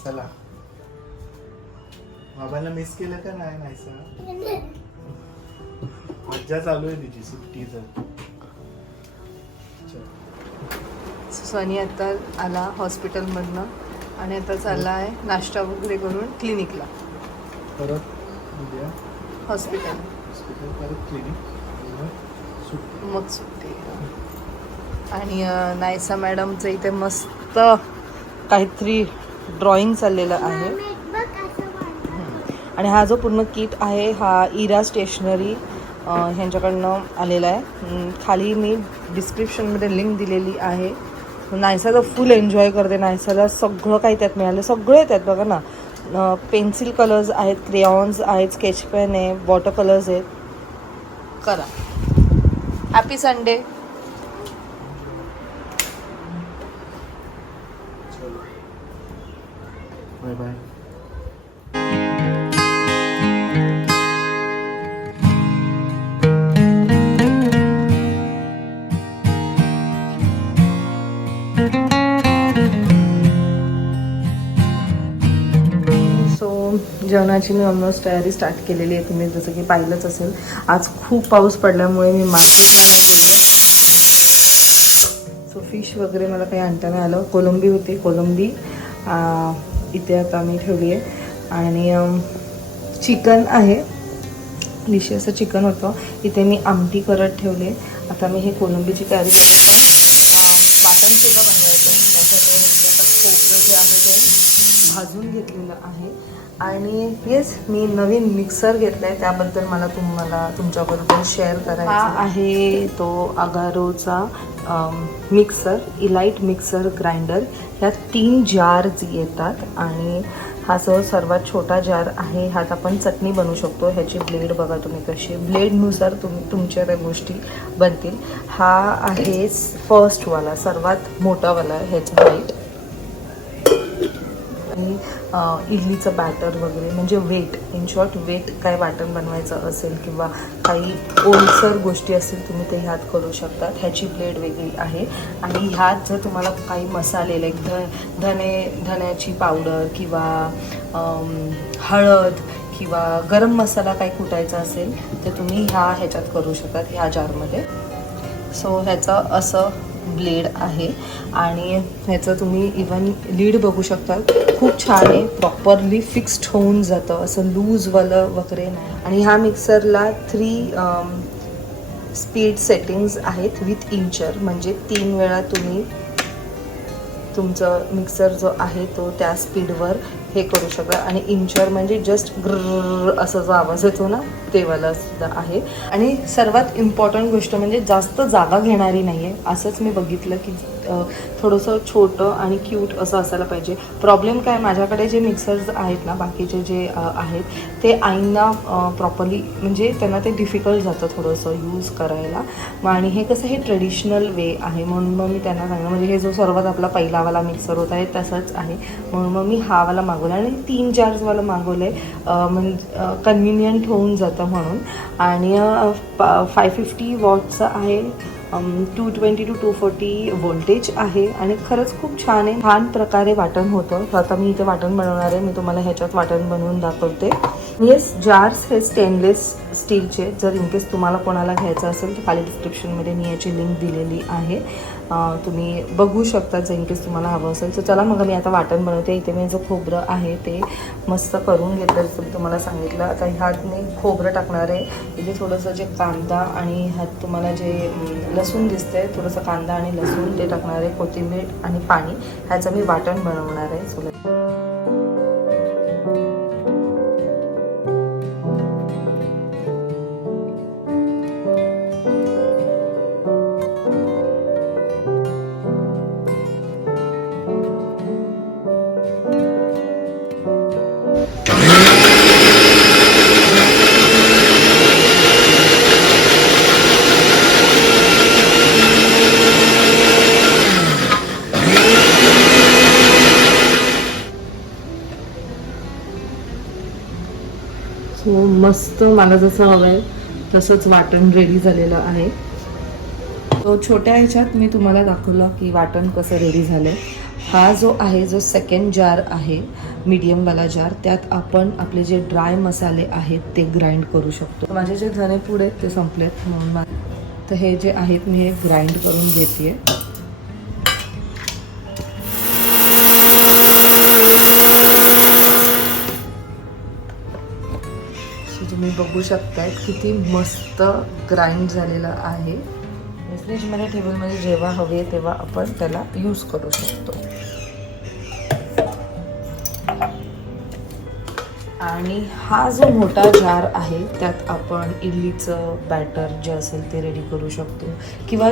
नायसाला बाबांना मिस केलं का नाही? नायसा मज्जा चालू आहे तिची सुट्टीचं चल. सनी आता आला हॉस्पिटलमधनं आणि आता चालला आहे नाश्ता वगैरे करून क्लिनिकला परत उद्या? हॉस्पिटल. हॉस्पिटल परत क्लिनिक सुट्टी. मग सुट्टी. आणि नायसा मॅडमचं इथे मस्त काहीतरी ड्रॉइंग चाललेलं आहे. आणि हा जो पूर्ण किट आहे हा इरा स्टेशनरी ह्यांच्याकडनं आलेला आहे. खाली मी डिस्क्रिप्शनमध्ये लिंक दिलेली आहे. नायसाला फुल एन्जॉय करते. नायसाला सगळं काही त्यात मिळालं. सगळे त्यात बघा ना. पेन्सिल कलर्स आहेत क्रेयॉन्स आहेत स्केच पेन आहे वॉटर कलर्स आहेत. करा. हॅपी संडे जेवणाची मी ऑलमोस्ट तयारी स्टार्ट केलेली आहे. तुम्ही जसं की पाहिलंच असेल. आज खूप पाऊस पडल्यामुळे मी मार्केटला नाही गेले सो फिश वगैरे मला काही आणता नाही आलं. कोलंबी होती कोलंबी. इथे आता मी ठेवली आहे. आणि चिकन आहे. डिशी असं चिकन होतं. इथे मी आमटी करत ठेवले आता मी हे कोलंबीची तयारी आणि येस मी नवीन मिक्सर घेतला आहे त्याबद्दल मला तुम्हाला तुमच्याबरोबर शेअर करायचा हा आहे तो अगारोचा मिक्सर इलाइट मिक्सर ग्राइंडर ह्यात तीन जार येतात आणि हा जो सर्वात छोटा जार आहे ह्यात आपण चटणी बनवू शकतो. ह्याची ब्लेड बघा तुम्ही कशी. ब्लेडनुसार तुम्ही तुमच्या त्या गोष्टी बनतील. हा आहे फर्स्टवाला सर्वात मोठावाला ह्याचा हाईट इडलीचं बॅटर वगैरे. म्हणजे वेट इन शॉर्ट वेट काय वाटण बनवायचं असेल किंवा काही ओलसर गोष्टी असतील तुम्ही ते ह्यात करू शकता ह्याची ब्लेड वेगळी आहे. आणि ह्यात जर तुम्हाला काही मसाले लाईक ध धने धण्याची पावडर किंवा हळद किंवा गरम मसाला काही कुटायचा असेल तर तुम्ही ह्या ह्याच्यात करू शकता ह्या जारमध्ये सो ह्याचं असं ब्लेड आहे आणि ह्याचं तुम्ही इवन लीड बघू शकता खूप छान आहे. प्रॉपरली फिक्स्ड होऊन जातं. असं लूजवालं वगैरे नाही. आणि ह्या मिक्सरला थ्री स्पीड सेटिंग्स आहेत विथ इंचर म्हणजे तीन वेळा तुम्ही तुमचं मिक्सर जो आहे तो त्या स्पीडवर हे करू शकता. आणि इंचर म्हणजे जस्ट ग्र असा जो आवाज येतो ना ते वाला सुद्धा आहे. आणि सर्वात इम्पॉर्टंट गोष्ट म्हणजे जास्त जागा घेणारी नाही आहे असंच मी बघितलं की थोडंसं छोटं आणि क्यूट असं असायला पाहिजे. प्रॉब्लेम काय माझ्याकडे जे मिक्सर्स आहेत ना बाकीचे जे आहेत ते आईंना प्रॉपरली म्हणजे त्यांना ते डिफिकल्ट जातं थोडंसं यूज करायला. आणि हे कसं हे ट्रेडिशनल वे आहे. म्हणून मग मी त्यांना सांगितलं म्हणजे हे जो सर्वात आपला पहिलावाला मिक्सर होता आहे तसंच आहे. म्हणून मग मी हावाला मागवला आणि तीन चार्जवाला मागवलं आहे म्हणजे कन्व्हिनियंट होऊन जातं म्हणून. आणि फाय फिफ्टी वॉटचं आहे. Two twenty to two forty voltage आहे आणि खरंच खूप छान आहे. छान प्रकारे वाटण होतं. तर आता मी इथे वाटण बनवणार आहे. मी तुम्हाला ह्याच्यात वाटण बनवून दाखवते. येस जार्स हे स्टेनलेस स्टीलचे जर इनकेस तुम्हाला कोणाला घ्यायचं असेल तर खाली डिस्क्रिप्शनमध्ये मी याची लिंक दिलेली आहे. तुम्ही बघू शकता जे इनकेस तुम्हाला हवं असेल. तर चला मग मी आता वाटण बनवते. इथे मी जो खोबरं आहे ते मस्त करून घेतलं जसं तुम्हाला सांगितलं आता ह्यात मी खोबरं टाकणार आहे. इथे थोडंसं जे कांदा आणि ह्यात तुम्हाला जे लसूण लसूण दिसतंय थोडंसं कांदा आणि लसूण ते टाकणार आहे. कोथिंबीर आणि पाणी. ह्याचं मी वाटण बनवणार आहे. चला. मस्त मला जसं हवं आहे तसंच वाटण रेडी झालेलं आहे. तो छोट्या ह्याच्यात मी तुम्हाला दाखवलं की वाटण कसं रेडी झालं हा जो आहे जो सेकंड जार आहे मीडियमवाला जार त्यात आपण आपले जे ड्राय मसाले आहेत ते ग्राइंड करू शकतो. माझे जे धने पुढे आहेत ते संपलेत म्हणून तर हे जे आहेत मी हे ग्राइंड करून घेते तुम्ही बघू शकताय किती मस्त ग्राइंड झालेलं आहे. फ्रीजमध्ये टेबलमध्ये म्हणजे जेव्हा हवे तेव्हा आपण त्याला यूज करू शकतो. आणि हा जो मोठा जार आहे त्यात आपण इडलीचं बॅटर जे असेल ते रेडी करू शकतो किंवा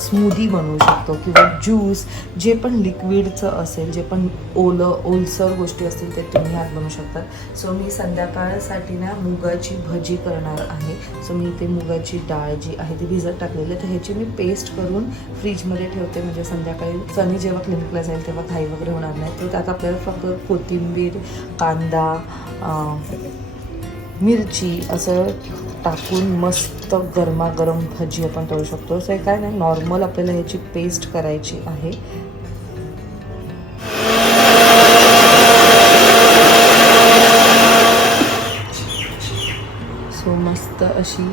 स्मूदी बनवू शकतो किंवा ज्यूस जे पण लिक्विडचं असेल जे पण ओलं ओलसर गोष्टी असतील ते तुम्ही आत बनवू शकता. सो मी संध्याकाळसाठी ना मुगाची भजी करणार आहे. सो मी इथे मुगाची डाळ जी आहे ती भिजत टाकलेली आहे. तर ह्याची मी पेस्ट करून फ्रीजमध्ये ठेवते. म्हणजे संध्याकाळी सनी जेव्हा क्लिनिकला जाईल तेव्हा घाई वगैरे होणार नाही. तर त्यात आपल्याला फक्त कोथिंबीर कांदा मिरची असं टाकून मस्त गरमागरम भजी आपण तळू शकतो. सो हे काय नाही नॉर्मल आपल्याला ह्याची पेस्ट करायची आहे. सो मस्त अशी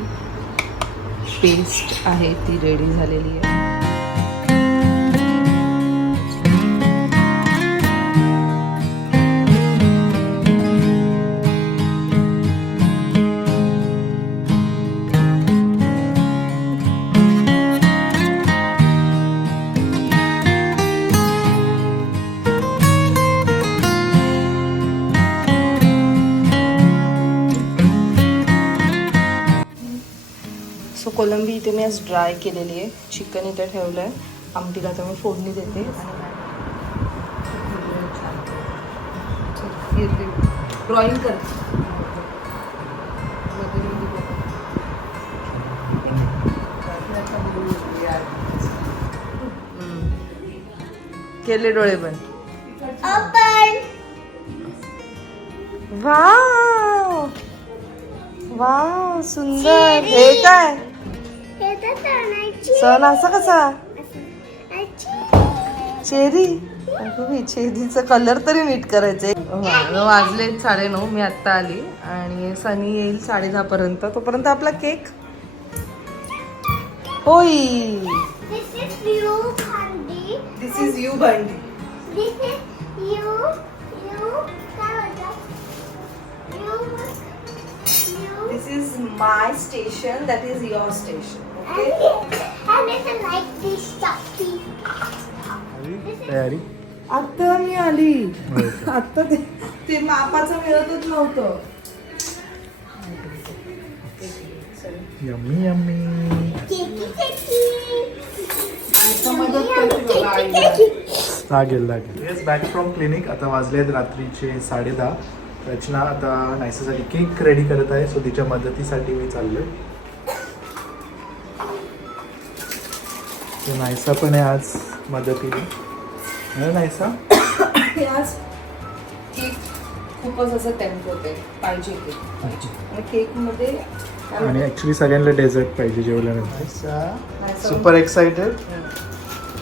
पेस्ट आहे ती रेडी झालेली आहे. आज ड्राय केलेली आहे. चिकन इथे ठेवलं आहे आमटीला तर मी फोडणी देते आणि ड्रॉइंग कर केले डोळे पण. वाव. वाव सुंदर. हे काय? सण असा कसा? चेरी? अगं बाई, चेरीचा कलर तरी नीट करायचे वाजले साडे नऊ मी आत्ता आली. आणि सनी येईल साडे दहा पर्यंत तोपर्यंत आपला केक. होय. दिस इज यू भांडी this is my station that is your station तयारी आता मी आली. आता ते ते मापाचं मिळतच नव्हतं. Yummy yummy. लागेल लागेल. येस बॅक फ्रॉम क्लिनिक आता वाजले आहेत रात्रीचे साडे दहा. रचना आता नायसासाठी केक रेडी करत आहे सो तिच्या मदतीसाठी मी चाललोय. नायसा पण आहे आज मदतीने ना नायसा आज केक खूपच असं टेम्प होते पाहिजे केक पाहिजे. आणि केकमध्ये आणि? ऍक्च्युली सगळ्यांना डेझर्ट पाहिजे जेवल्यानंतर. सुपर एक्साइटेड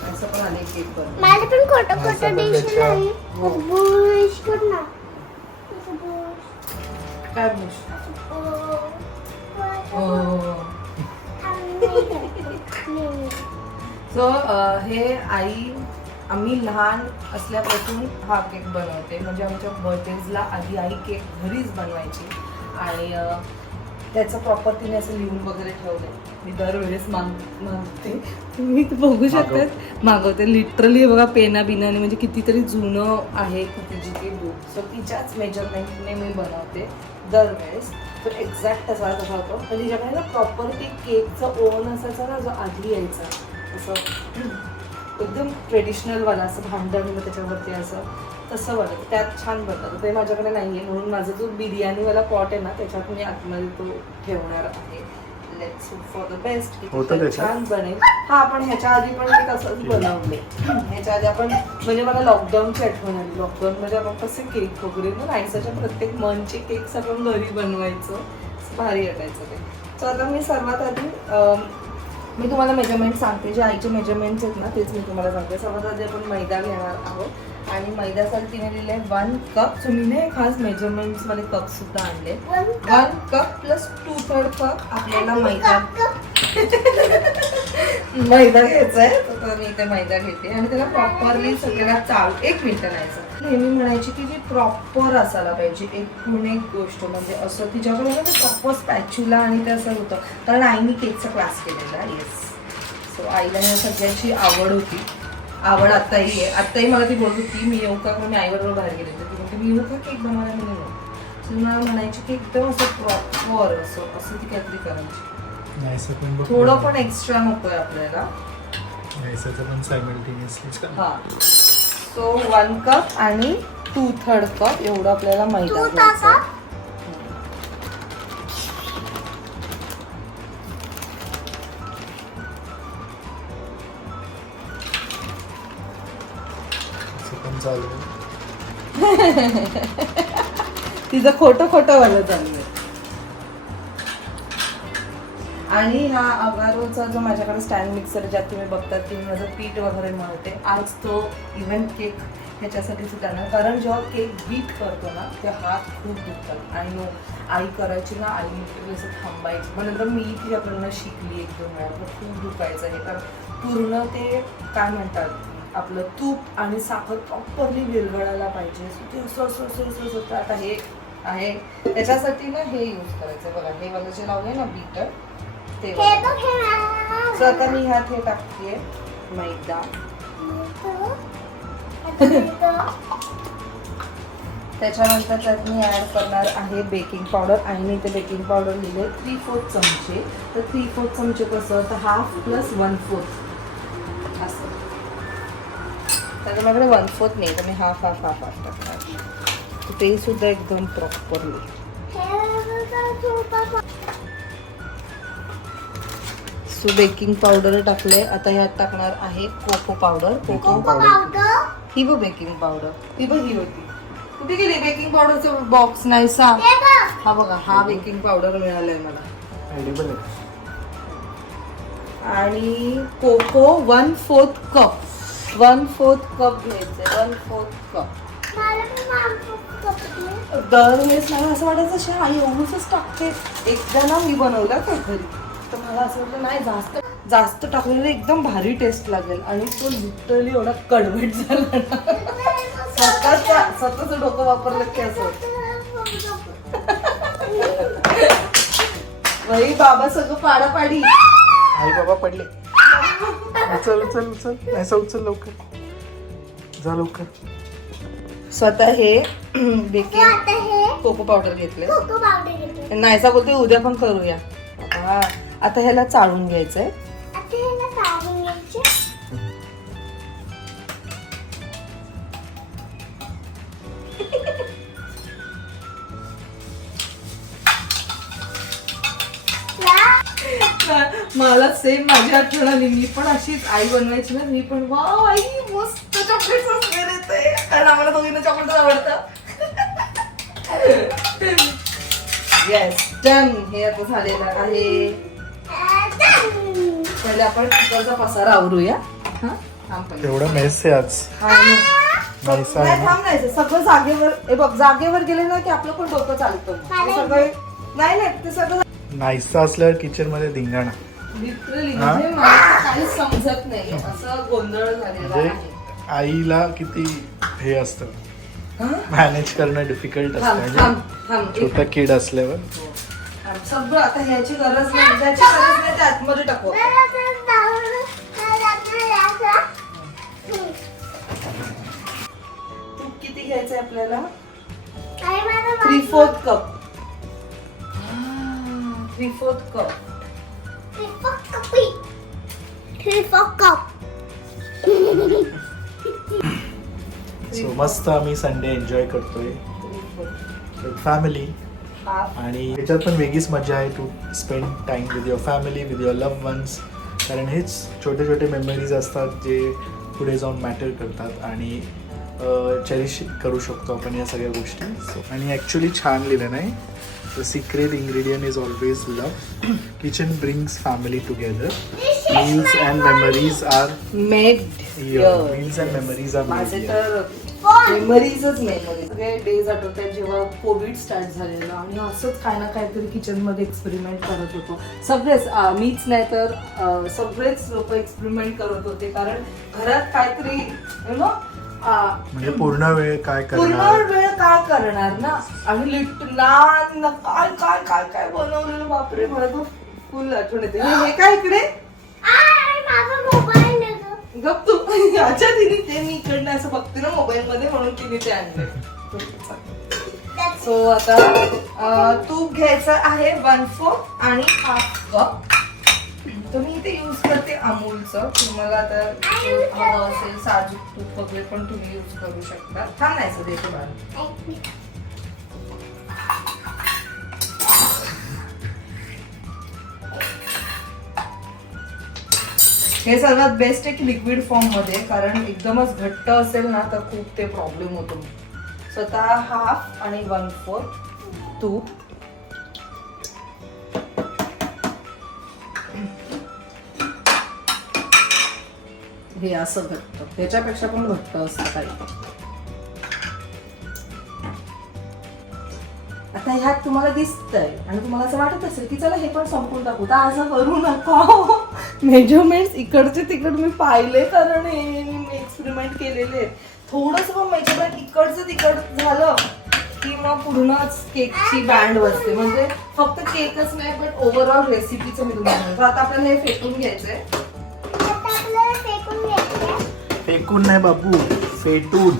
असं पण आले केक पण मला पण खोटं माझं खोटं पण देशील त्याच्या- नाही. बुश कर ना. असं बुश. काय बुश ओ. सो हे आई आम्ही लहान असल्यापासून हा केक बनवते. म्हणजे आमच्या बर्थडेजला आधी आई केक घरीच बनवायची. आणि त्याचं प्रॉपर तिने असं लिहून वगैरे ठेवलंय. मी दरवेळेस माग मागते. तुम्ही बघू शकतात. मागवते. लिटरली बघा पेना बिनाने म्हणजे कितीतरी जुनं आहे तिची ती बुक सो तिच्याच मेजरमेंटने मी बनवते दरवेळेस. तो एक्झॅक्ट तसा तसा होतो. पण तिच्याकडे ना प्रॉपर ते केकचं ओव्हन असायचं ना जो आधी यायचा. असं एकदम ट्रेडिशनल वाला असं भांडण मग त्याच्यावरती असं तसं वाटत त्यात छान बनतं ते माझ्याकडे नाही आहे म्हणून माझा जो बिर्याणीवाला पॉट आहे ना त्याच्यात मी आतमध्ये तो ठेवणार आहे. लेट्स फॉर द बेस्ट की? छान बनेल. हा आपण ह्याच्या आधी पण मी तसंच बनवले. ह्याच्या आधी आपण म्हणजे मला लॉकडाऊनची आठवण आली. लॉकडाऊन मध्ये आपण कसे केक वगैरे ना नाईसाच्या प्रत्येक मनचे केक्स आपण घरी बनवायचो. भारी वाटायचं ते. तर आता मी सर्वात आधी मी तुम्हाला मेजरमेंट सांगते. जे आईचे मेजरमेंट्स आहेत ना तेच मी तुम्हाला सांगते. सर्वात आधी आपण मैदा घेणार आहोत. आणि मैद्यासाठी तिने लिहिले वन कप सो मी ना खास मेजरमेंट्समध्ये कप सुद्धा आणले. One cup plus two third cup आपल्याला मैदा. मैदा घ्यायचा आहे. तर मी इथे मैदा घेते. आणि त्याला प्रॉपरली सगळ्याला चालू एक मिनिट नाहीचं नेहमी म्हणायची की ती प्रॉपर असायला पाहिजे. एकूण एक गोष्ट म्हणजे असं तिच्याकडे ना ते प्रॉपर स्पॅच्युला आणि ते असं होतं. कारण आईने केकचा क्लास केलेला. येस सो आईला या सगळ्याची आवड होती. आवड आत्ताही आहे. आत्ताही मला ती बोलत होती मी येऊ का? मी आईबरोबर बाहेर गेले होते. ती म्हणते मी येऊ का केक बनवायला? मी येऊ. सो मला म्हणायची की एकदम असं प्रॉपर असं असं ती काहीतरी करायची. थोडं पण एक्स्ट्रा नकोय आपल्याला. हा. सो वन कप आणि टू थर्ड कप एवढं आपल्याला मैदा घ्यायचा आहे. तिचं खोटं खोटं वालं चालू. आणि हा अगारोचा जो माझ्याकडे स्टँड मिक्सर ज्यात तुम्ही बघतात की मी माझं पीठ वगैरे मळते आज तो इव्हन केक ह्याच्यासाठी सुद्धा ना कारण जेव्हा केक बीट करतो ना ते हात खूप दुखतात. आणि आई करायची ना आई मी असं थांबायची. मग नंतर मी तिच्याकडनं शिकली एक दोन वेळा मग खूप दुखायचं हे कारण पूर्ण ते काय म्हणतात आपलं तूप आणि साखर प्रॉपरली विरघळायला पाहिजे. So ते असं असं असं असं असं तर आता हे आहे. त्याच्यासाठी ना हे यूज करायचं. बघा हे वाला जे लावले ना बीटर ते वालं. बघ मला. So आता मी ह्यात हे टाकते मैदा. त्याच्यानंतर त्यात मी ॲड करणार आहे बेकिंग पावडर आणि मी ते बेकिंग पावडर लिहिले थ्री फोर्थ चमचे. तर थ्री फोर्थ चमचे कसं? तर हाफ प्लस वन फोर्थ असं. तर माझ्याकडे वन फोर्थ नाही तर मी हाफ हाफ हाफ हाफ टाकणार. ते सुद्धा एकदम प्रॉपरली सो बेकिंग पावडर टाकले आता ह्यात टाकणार आहे कोको पावडर कोको पावडर ही बघ बेकिंग पावडर ही बघ ही होती कुठे गेली? बेकिंग पावडरचं बॉक्स नाही सा. हे बघ. हा बेकिंग पावडर मिळालाय मला. आणि cocoa one fourth cup one fourth cup घ्यायचे वन फोर्थ कप मला पण मागं कपडे. दरवेळेस मला असं वाटायचं आई एवढंच टाकते. एकदा ना मी बनवलं काय घरी तर मला असं वाटलं नाही जास्त जास्त टाकलेलं एकदम भारी टेस्ट लागेल. आणि तो लिटरली एवढा कडवट झाला ना. स्वतःचा स्वतःचं डोकं वापरलं की असं. वही बाबा सगळं पाडापाडी. आई बाबा पडले. उचल उचल उचल. नाहीसा उचल लवकर. जा लवकर. स्वतः हे बेकिंग हे कोको पावडर घेतले कोको पावडर नाहीसा बोलते उद्या पण करूया. हा, आता ह्याला चाळून घ्यायचंय. आता ह्याला काढून घ्यायचे. मला सेम माझी आठवण आली मी पण अशीच आई बनवायची ना मी पण वा आई मस्त चॉकलेट वगैरे येते कारण आम्हाला दोघींना चॉकलेट आवडतं. येस डन हे आता झालेलं आहे. पहिले आपण कुकरचा पसारा आवरूया. हा? थांब पहिले. तेवढं मेस आहे आज. आणि नाहीसा आहे नाही ना. थांब नाही सगळं जागेवर हे बघ जागेवर गेले ना की आपलं पण डोकं चालतं. ते सगळं नाही नाही ते सगळं नाहीसा असल्यावर किचनमध्ये धिंगाणा. लिटरली हा? म्हणजे मला काहीच समजत नाही. असं गोंधळ झालेला म्हणजे आहे. आईला किती हे असतं. हा? मॅनेज करणं डिफिकल्ट असतं. थांब म्हणजे थांब थांब. एक- छोटा किड असल्यावर. थांब. सगळं आता ह्याची गरज नाही त्याची गरज नाही ते आतमध्ये टाकू. तूप किती घ्यायचंय आपल्याला? Three fourth cup three fourth cup so मस्त आम्ही संडे एन्जॉय करतोय फॅमिली आणि ह्याच्यात पण वेगळीच मजा आहे. To spend time with your family with your love ones कारण हेच छोटे छोटे मेमरीज असतात जे पुढे जाऊन मॅटर करतात आणि चेरिश करू शकतो आपण या सगळ्या गोष्टी. So, आणि ॲक्च्युली छान लिहिलं नाही The secret ingredient is always love. Kitchen brings family together. Meals and memories are made and memories are made माझे. तर मेमरीजच मेमरीज सगळे डेज आठवत आहेत जेव्हा कोविड स्टार्ट झालेलं. आणि असंच काय ना काहीतरी किचनमध्ये एक्सपेरिमेंट करत होतो. सगळेच मीच नाही तर सगळेच लोक एक्सपेरिमेंट करत होते. कारण घरात काहीतरी यु नो म्हणजे पूर्ण वेळ काय पूर्ण करणार वेळ काय करणार ना? आणि लिट नान न काय काय काय काय बनवलेलं? बापरे मला तो फुल आठवण येते. हे काय इकडे? आय, माझा मोबाईल. गप तू अच्छा तिने ते मी इकडनं असं बघते ना मोबाईल मध्ये म्हणून तिने ते आणले सो आता तूप घ्यायचं आहे वन फोर आणि हाफ कप तुम्ही इथे यूज करते अमूलचं. तुम्हाला तर हवं असेल साजूक तूप वगैरे पण तुम्ही यूज करू शकता. छान नाही सर देते मला हे सर्वात बेस्ट आहे की लिक्विड फॉर्ममध्ये कारण एकदमच घट्ट असेल ना तर खूप ते प्रॉब्लेम होतो. स्वतः हाफ आणि वन फोर तूप. हे असं घट्ट. त्याच्यापेक्षा पण घट्ट असतं काही. आता ह्यात तुम्हाला दिसतंय आणि तुम्हाला असं वाटत असेल की चला हे पण संपून टाकू. तर असं करू नका. मेजरमेंट इकडचे तिकड मी पाहिले कारण मी एक्सपेरिमेंट केलेले थोडस मग मेजरमेंट इकडचं तिकड झालं की मग पूर्णच केकची बँड बसते. म्हणजे फक्त केकच नाही पण ओव्हरऑल रेसिपीचं मी तुम्हाला. आता आपल्याला हे फेकून घ्यायचंय. फेकून नाही बाबू फेटून.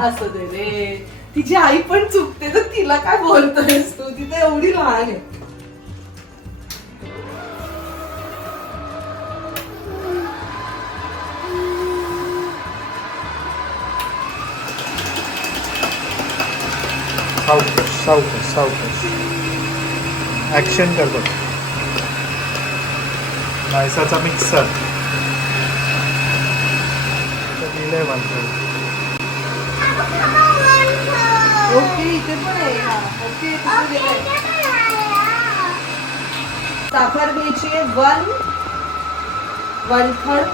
असं दे रे. तिची आई पण चुकते तर तिला काय बोलतोयस तू? तिथे एवढी लहान आहे. सावकाश सावकाश सावकाश. ॲक्शन कर बघ. नायसाचा मिक्सर दिलंय माझं ओके इथे पण साखर घ्यायची आहे वन वन थर्ड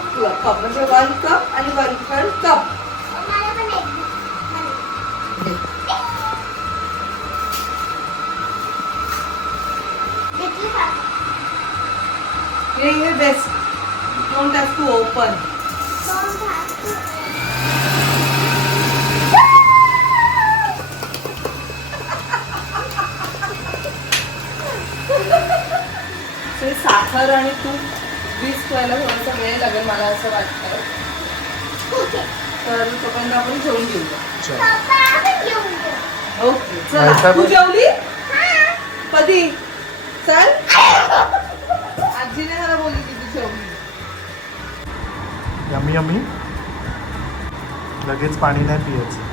कप म्हणजे वन कप आणि one third cup best don't have to open दोन घास. ते साखर आणि तूप मिक्स व्हायला थोडासा वेळ लागेल मला असं वाटतं. तर तोपर्यंत आपण ठेवून घेऊया. ओके चला. तू जेवली? हा. कधी? चल. यमी यमी लगेच पाणी नाही पियाचं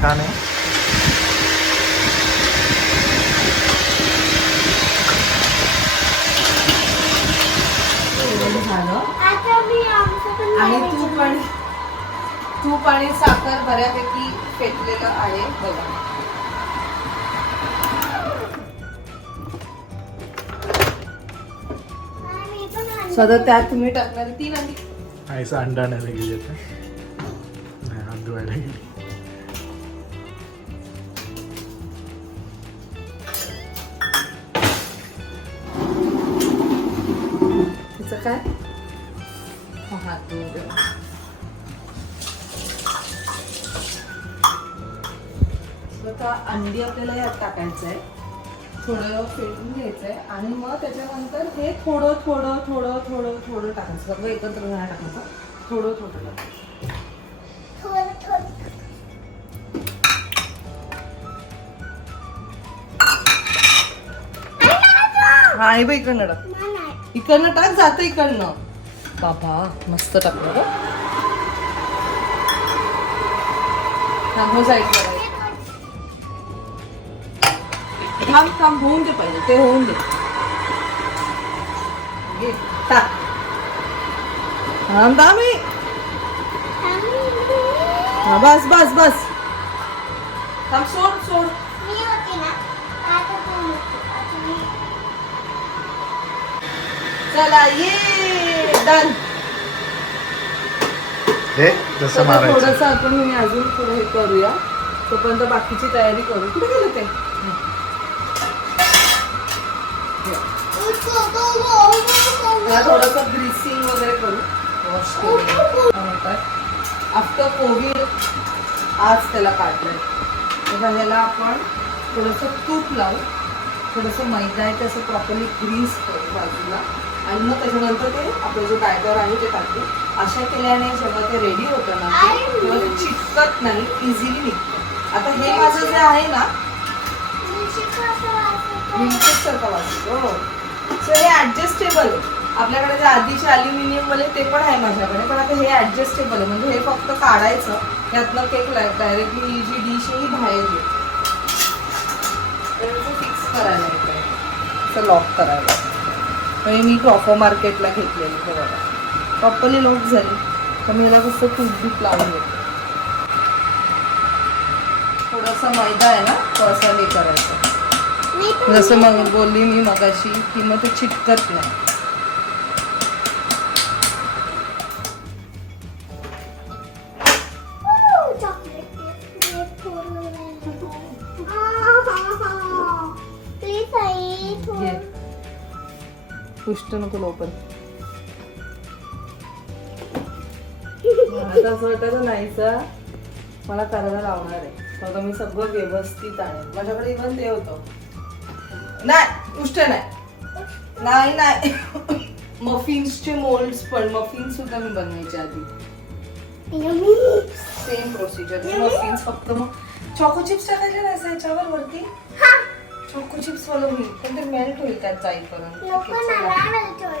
छान आहे. झालं. आता मी आमचं पण आणि. तूप आणि तूप आणि साखर बऱ्यापैकी फेटलेलं आहे बघा. पण आणलं. सदा त्यात तुम्ही टाकणार तीन अंडी आईचा अंडा नाही गेली आता नाही हात धुवायला गेली तिचं काय हात धुवून ठेवा. आता अंडी आपल्याला यात टाकायचं आहे थोडं फेटून घ्यायचं आहे आणि मग त्याच्यानंतर हे थोडं थोडं थोडं थोडं थोडं टाकायचं. सगळं एकत्र नाही टाकायचं. थोडं थोडं टाकायचं. हा हे बघ इकडनं टाक. इकडनं टाक जातं इकडनं. बाबा मस्त टाकलं गं. थांब, हो, थांब थांब होऊन दे पाहिजे ते होऊन दे. थांब हे. हा, बस बस बस. थांब सोड सोड. मी मी चला ये डन. थोडस आपण मी अजून थोडं हे करूया. तोपर्यंत बाकीची तयारी करू. कुठे गेलं ते? त्याला. थोडंसं ग्रीसिंग वगैरे करू. वॉश आफ्टर कोविड आज त्याला काढलंय. तेव्हा ह्याला आपण थोडंसं तूप लावू. थोडंसं मैदा आहे ते असं प्रॉपरली ग्रीस करू बाजूला. आणि मग त्याच्यानंतर ते आपलं जे बॅटर आहे ते टाकू. अशा केल्याने जेव्हा ते रेडी होतं ना ते, तेव्हा ते चिटकत नाही इझिली निघतं. आता हे माझं जे आहे ना मिल्कशेक कसं वाटतं? तर हे ॲडजस्टेबल आहे हे आपल्याकडे जे आधीचे अल्युमिनियम वाले ते पण आहे माझ्याकडे पण आता हे ॲडजस्टेबल आहे. म्हणजे हे फक्त काढायचं यातनं केक डायरेक्टली ही जी डिश आहे ही बाहेर येते फिक्स करायला येते असं लॉक करायला म्हणजे मी प्रॉपर मार्केटला घेतलेली हे बघा. प्रॉपरली लॉक झाली. तर मी याला कसं तूप लावून घेते. थोडासा मैदा आहे ना तो असं हे करायचं. जसं मग बोलली मी मगाशी की मग ते चिटकत नाही. पुष्ट नको लोपन आता असं वाटतं नाही सर. मला करायला लावणार आहे. तर आता मी सगळं व्यवस्थित आणेल माझ्याकडे इव्हन ते होतं. नाही उष्ट नाही. नाही नाही. मफिन्सचे मोल्ड्स पण मफिन्स सुद्धा मी बनवायचे आधी. सेम प्रोसिजर मफिन्स फक्त मग चॉको चिप्स टाकायचे ना असं याच्यावर वरती? हा, चॉको चिप्स वाला होईल पण ते मेल्ट होईल त्यात जाईपर्यंत.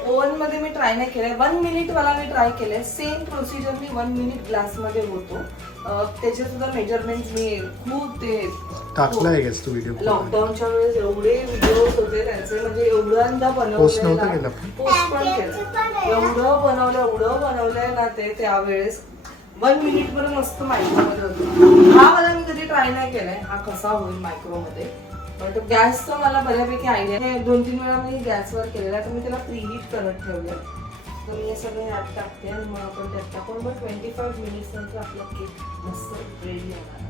ओव्हनमध्ये मी ट्राय नाही केलंय. वन मिनिट वाला मी ट्राय केलंय. सेम प्रोसिजर मी वन मिनिट ग्लासमध्ये होतो. त्याचे सुद्धा मेजरमेंट मी खूप ते टाकला आहे तू व्हिडिओ लॉकडाऊनच्या वेळेस एवढे व्हिडिओज होते त्यांचे म्हणजे एवढ्यांदा? पोस्ट पण केलं पण? एवढं बनवलं एवढं बनवलंय ना ते त्यावेळेस. वन मिनिटमध्ये मस्त मायक्रोमध्ये होतं. हा मला मी कधी ट्राय नाही केलाय. हा कसा होईल मायक्रोमध्ये बट गॅसचं मला बऱ्यापैकी आयडिया हे दोन तीन वेळा मी गॅसवर केलेला आहे तर मी त्याला प्रीहीट करत ठेवलंय. तर मी हे सगळे आत टाकते आणि मग आपण त्यात टाकून मग ट्वेंटी फाईव्ह मिनिट्स नंतर आपला केक मस्त रेडी होणार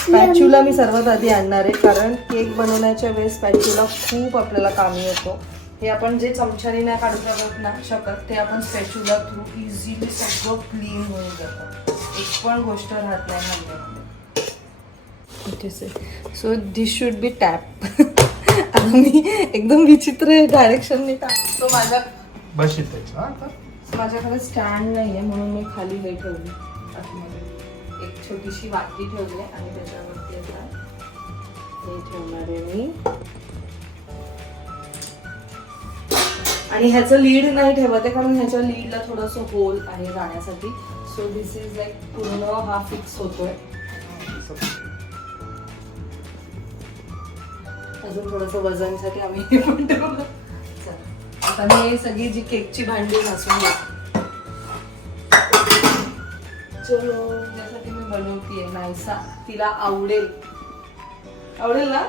स्पॅच्युला मी सर्वात आधी आणणार आहे कारण केक बनवण्याच्या वेळेस स्पॅच्युला खूप आपल्याला कामी येतो. हे आपण जे चमच्याने नाही काढू शकत ना शकत ते आपण स्पॅच्युला थ्रू इझिली सगळं क्लीन होऊन जातं. एक पण गोष्ट राहत नाही sir so this should be tap मी एकदम विचित्र डायरेक्शनने टाकतो माझ्या बस त्याच्या आता माझ्याकडे स्टँड नाही आहे म्हणून मी खाली हे ठेवली. आतमध्ये. एक छोटीशी वाटी ठेवली आहे आणि त्याच्यावरती आता हे ठेवणार आहे मी. आणि ह्याचं लीड नाही ठेवत आहे कारण ह्याच्या लीडला थोडंसं होल आहे जाण्यासाठी. सो दिस इज लाईक पूर्ण हा फिक्स होतोय अजून थोडंसं वजनसाठी आम्ही हे पण ठेवलं आता मी हे सगळी जी केकची भांडी घासून घेतो. चलो ज्यासाठी मी बनवतीये नाहीसा. तिला आवडेल. आवडेल ना?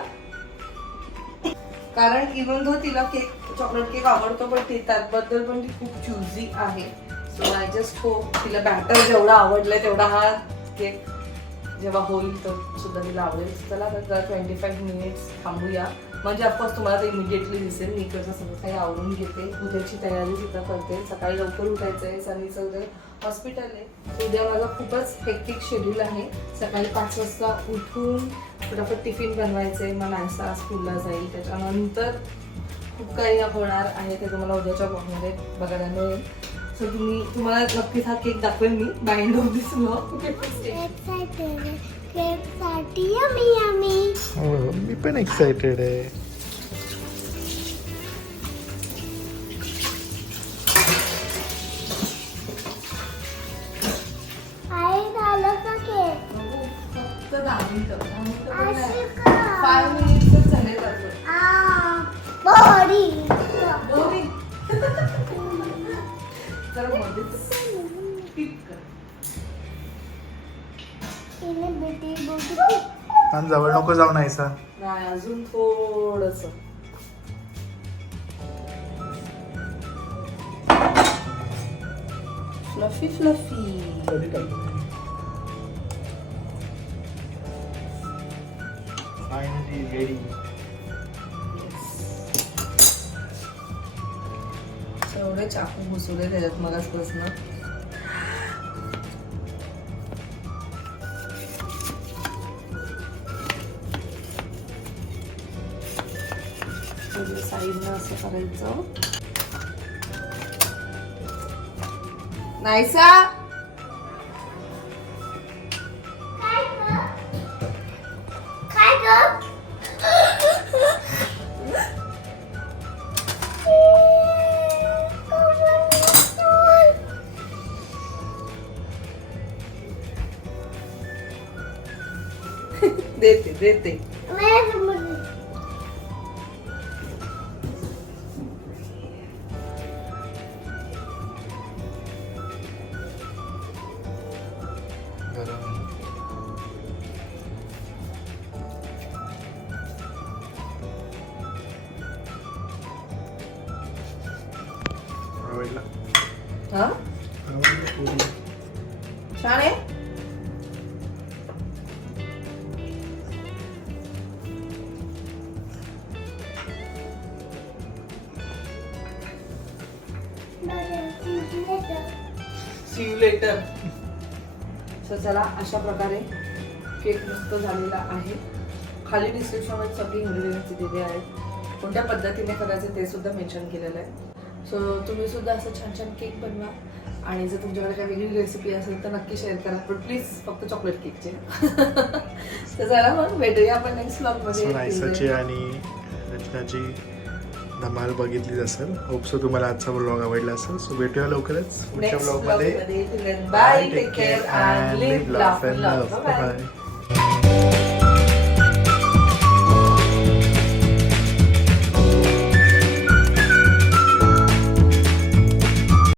कारण इवन तो तिला केक चॉकलेट केक आवडतो पण ती त्याबद्दल पण ती खूप चुझी आहे. आय जस्ट होप तिला बॅटर जेवढा आवडलाय तेवढा हा केक जेव्हा होईल तर सुद्धा तिला आवडेल चला तर ट्वेंटी फाईव्ह मिनिट्स थांबूया. म्हणजे ऑफकोर्स तुम्हाला ते इमिडिएटली दिसेल. मी इकडचं सगळं काही आवरून घेते. उद्याची तयारी सुद्धा करते. सकाळी लवकर उठायचं आहे सनीचं उद्या हॉस्पिटल आहे. उद्या माझा खूपच हेक्टिक शेड्यूल आहे. सकाळी पाच वाजता उठून फटाफट टिफिन बनवायचं आहे मग नाश्ता स्कूलला जाईल. त्याच्यानंतर खूप काही होणार आहे. ते तुम्हाला उद्याच्या ब्लॉगमध्ये बघायला मिळेल. सो तुम्ही तुम्हाला नक्कीच हा केक दाखवेन मी. बाइंड ऑफ दिस. हो मी पण एक्साइटेड आहे. आई, झालं का केक? फक्त दहा मिनिटं मिनिटं कर. जवळ नको जाऊ नाहीसा नाही अजून थोडस. फ्लफी फ्लफी फायनली रेडी एवढे चाकू घुसवले त्याच्यात मगाचपासून साईडनं असं करायचं. नाहीसा! सी यू लेटर सो चला अशा प्रकारे केक मस्त झालेला आहे. खाली डिस्क्रिप्शनमध्ये सगळी इन्ग्रेडियंट्स दिलेले आहेत. कोणत्या पद्धतीने करायचं ते सुद्धा मेन्शन केलेलं आहे. सो तुम्ही सुद्धा असं छान छान केक बनवा. आणि जर तुमच्याकडे काही वेगळी रेसिपी असेल तर नक्की शेअर करा. पण प्लीज फक्त चॉकलेट केकचे तर चला मग भेटूया आपण नेक्स्ट ब्लॉगमध्ये आणि रचनाची. धमाल बघितलीच असेल. होप सो तुम्हाला आजचा ब्लॉग आवडला असेल. सो भेटूया लवकरच. पुढच्या नेक्स्ट ब्लॉगमध्ये ब्लॉगमध्ये bye take care and live laugh and love. Bye.